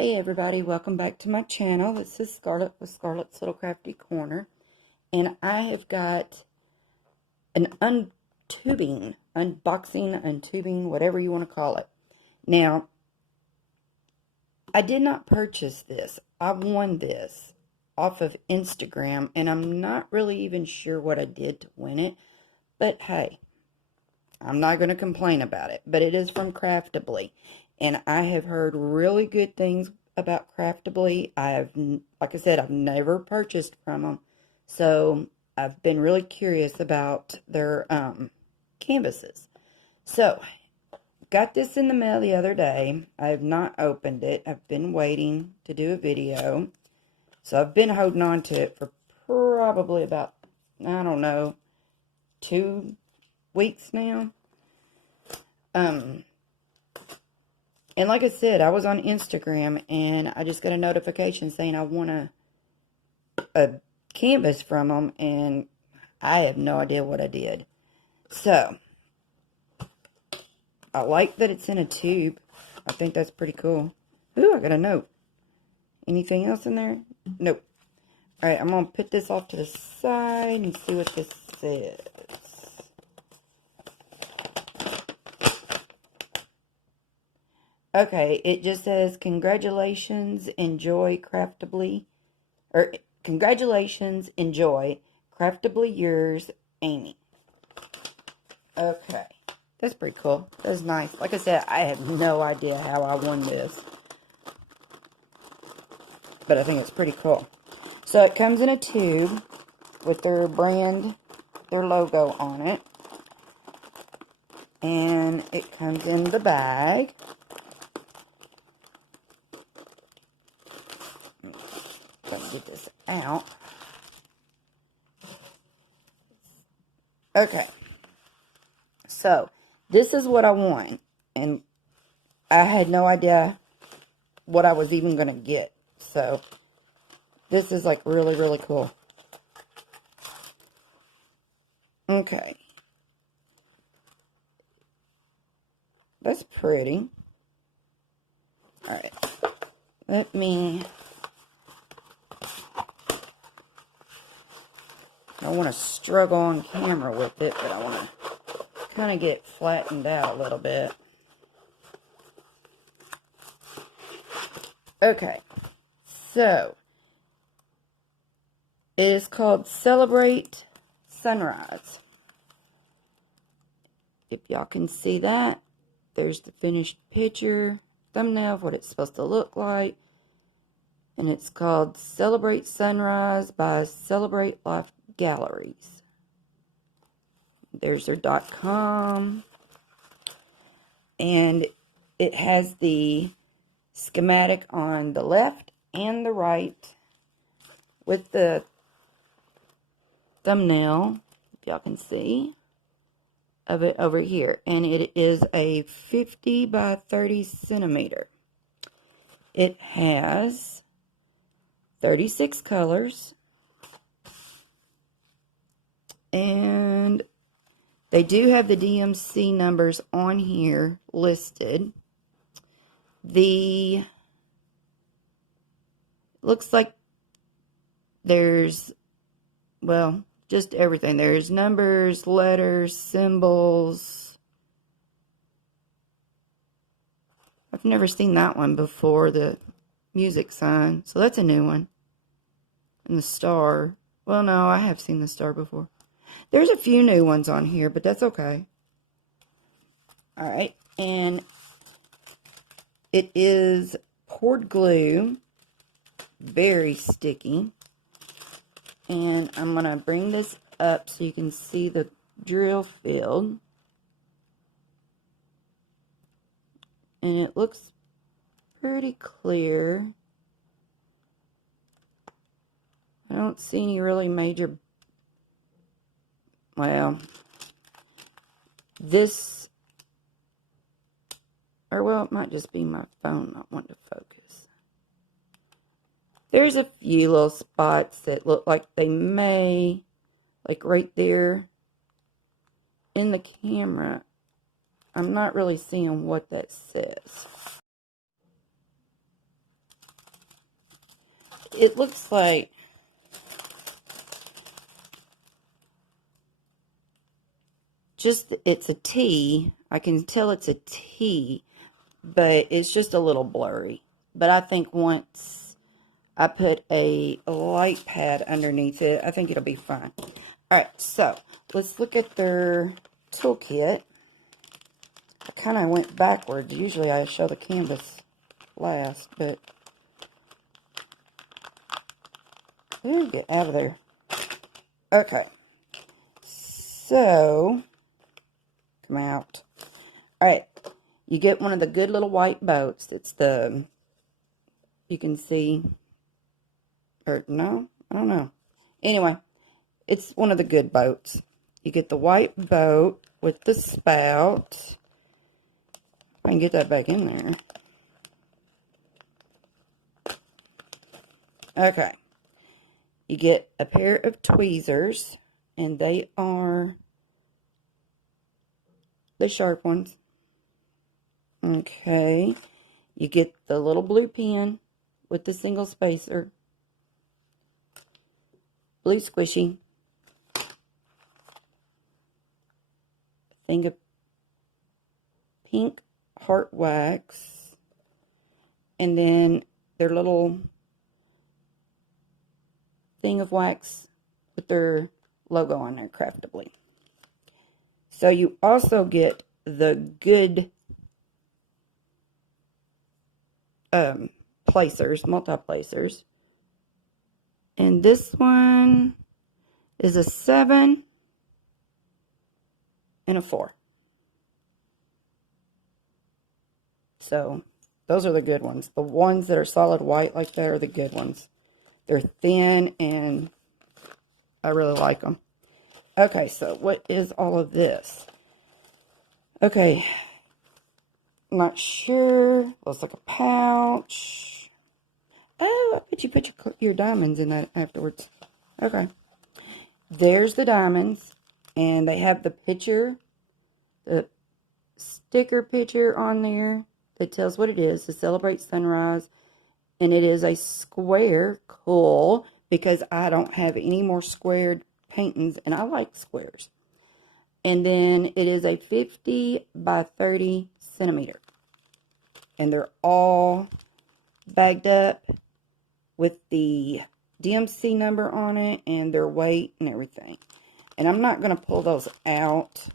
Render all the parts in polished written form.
Hey everybody, welcome back to my channel. This is Scarlett with Scarlett's Little Crafty Corner, and I have got an unboxing, whatever you want to call it. Now, I did not purchase this. I won this off of Instagram, and I'm not really even sure what I did to win it, but hey, I'm not going to complain about it. But it is from Craftibly, and I have heard really good things about Craftibly. Like I said, I've never purchased from them, so I've been really curious about their canvases. So, got this in the mail the other day. I have not opened it. I've been waiting to do a video, so I've been holding on to it for probably about, I don't know, 2 weeks now. And like I said, I was on Instagram, and I just got a notification saying I won a canvas from them, and I have no idea what I did. So, I like that it's in a tube. I think that's pretty cool. Ooh, I got a note. Anything else in there? Nope. Alright, I'm going to put this off to the side and see what this says. Okay, it just says, congratulations, enjoy Craftibly, or congratulations, enjoy, Craftibly yours, Amy. Okay, that's pretty cool. That's nice. Like I said, I have no idea how I won this, but I think it's pretty cool. So it comes in a tube with their brand, their logo on it, and it comes in the bag. Get this out. Okay, so this is what I won, and I had no idea what I was even going to get, so this is like really, really cool. Okay, that's pretty. Alright, let me, I don't want to struggle on camera with it, but I want to kind of get it flattened out a little bit. Okay, so it is called Celebrate Sunrise. If y'all can see that, there's the finished picture, thumbnail of what it's supposed to look like. And it's called Celebrate Sunrise by Celebrate Life Galleries. There's their .com, and it has the schematic on the left and the right with the thumbnail, if y'all can see, of it over here, and it is a 50 by 30 centimeter. It has 36 colors, and they do have the DMC numbers on here listed. Looks like there's, well, just everything. There's numbers, letters, symbols. I've never seen that one before, the music sign, so that's a new one. And the star, well, no, I have seen the star before. There's a few new ones on here, but that's okay. Alright, and it is poured glue, very sticky. And I'm going to bring this up so you can see the drill field. And it looks pretty clear. I don't see any really major, well, this, or well, it might just be my phone not wanting to focus. There's a few little spots that look like they may, like right there in the camera, I'm not really seeing what that says. it looks like just, it's a T. I can tell it's a T, but it's just a little blurry. But I think once I put a light pad underneath it, I think it'll be fine. Alright, so let's look at their toolkit. I kind of went backwards. Usually I show the canvas last, but ooh, get out of there. Okay, so come out. Alright, you get one of the good little white boats. It's the, you can see, or no, I don't know. Anyway, it's one of the good boats. You get the white boat with the spout. If I can get that back in there. Okay. You get a pair of tweezers, and they are the sharp ones. Okay. You get the little blue pen with the single spacer. Blue squishy. Thing of pink heart wax. And then their little thing of wax with their logo on there, Craftibly. So you also get the good placers, multi-placers. And this one is a 7 and a 4. So those are the good ones. The ones that are solid white like that are the good ones. They're thin and I really like them. Okay, so what is all of this? Okay, not sure. Looks like a pouch. Oh, I bet you put your diamonds in that afterwards. Okay. There's the diamonds. And they have the picture, the sticker picture on there that tells what it is, to celebrate sunrise. And it is a square. Cool. Because I don't have any more squared paintings. And I like squares. And then it is a 50 by 30 centimeter. And they're all bagged up with the DMC number on it and their weight and everything. And I'm not going to pull those out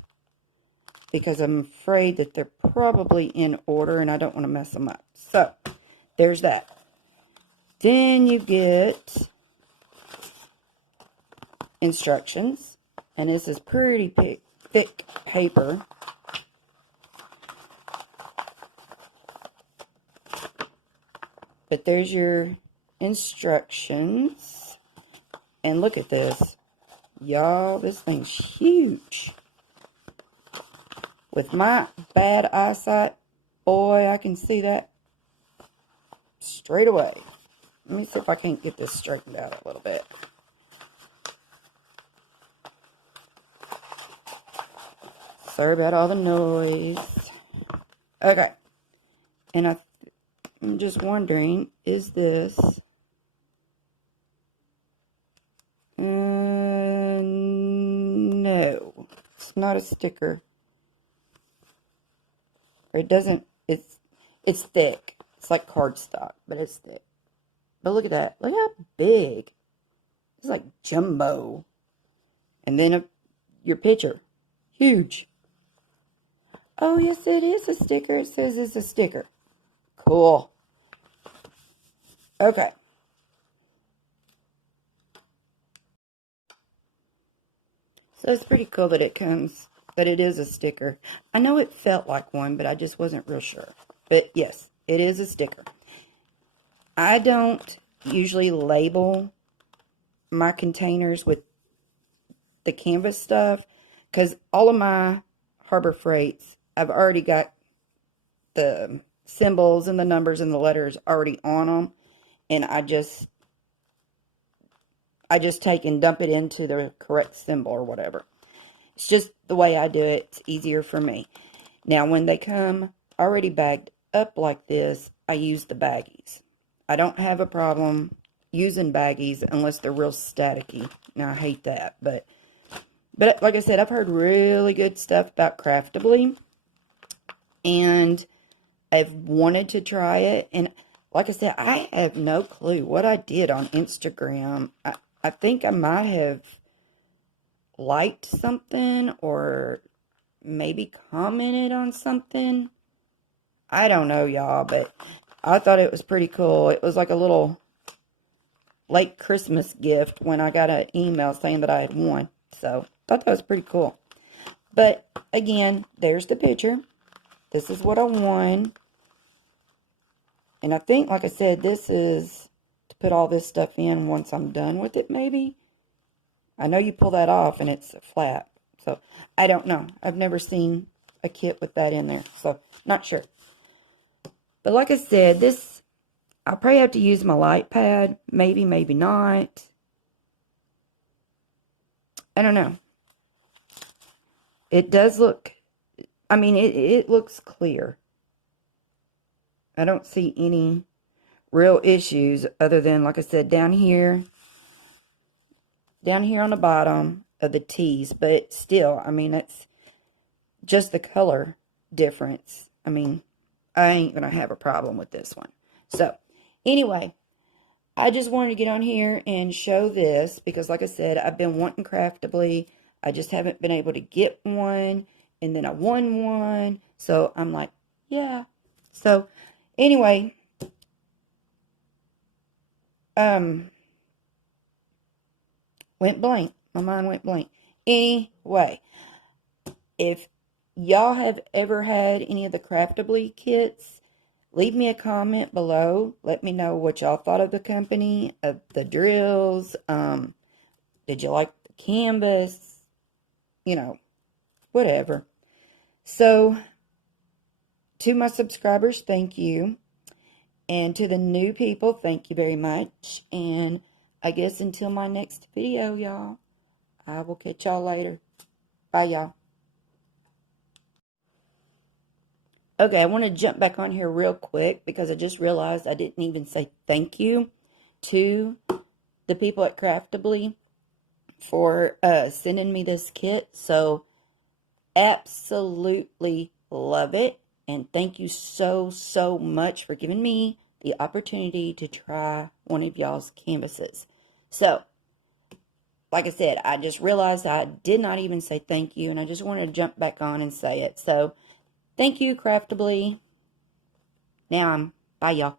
because I'm afraid that they're probably in order and I don't want to mess them up. So, there's that. Then you get instructions. And this is pretty thick paper. But there's your instructions. And look at this. Y'all, this thing's huge. With my bad eyesight, boy, I can see that straight away. Let me see if I can't get this straightened out a little bit. Sorry about all the noise. Okay. And I'm just wondering, is this... no. It's not a sticker. Or it doesn't... It's thick. It's like cardstock, but it's thick. But look at that. Look how big. It's like jumbo. And then your picture. Huge. Oh, yes, it is a sticker. It says it's a sticker. Cool. Okay. So it's pretty cool that it comes, that it is a sticker. I know it felt like one, but I just wasn't real sure. But yes, it is a sticker. I don't usually label my containers with the canvas stuff because all of my Harbor Freights, I've already got the symbols and the numbers and the letters already on them, and I just take and dump it into the correct symbol or whatever. It's just the way I do it. It's easier for me. Now, when they come already bagged up like this, I use the baggies. I don't have a problem using baggies unless they're real staticky. Now, I hate that. But like I said, I've heard really good stuff about Craftibly. And I've wanted to try it. And like I said, I have no clue what I did on Instagram. I think I might have liked something or maybe commented on something. I don't know, y'all, but I thought it was pretty cool. It was like a little late Christmas gift when I got an email saying that I had won. So, I thought that was pretty cool. But, again, there's the picture. This is what I won. And I think, like I said, this is to put all this stuff in once I'm done with it, maybe. I know you pull that off and it's flat. So, I don't know. I've never seen a kit with that in there. So, not sure. But like I said, this, I'll probably have to use my light pad. Maybe, maybe not. I don't know. It does look, I mean, it looks clear. I don't see any real issues other than, like I said, down here on the bottom of the T's. But still, I mean, that's just the color difference. I mean, I ain't going to have a problem with this one. So, anyway, I just wanted to get on here and show this because, like I said, I've been wanting Craftibly. I just haven't been able to get one. And then I won one. So, I'm like, yeah. So, anyway, went blank. My mind went blank. Anyway, if y'all have ever had any of the Craftibly kits, leave me a comment below. Let me know what y'all thought of the company, of the drills. Did you like the canvas? You know, whatever. So, to my subscribers, thank you. And to the new people, thank you very much. And I guess until my next video, y'all, I will catch y'all later. Bye, y'all. Okay, I want to jump back on here real quick because I just realized I didn't even say thank you to the people at Craftibly for sending me this kit. So, absolutely love it. And thank you so, so much for giving me the opportunity to try one of y'all's canvases. So, like I said, I just realized I did not even say thank you. And I just wanted to jump back on and say it. So, thank you, Craftibly. Now bye, y'all.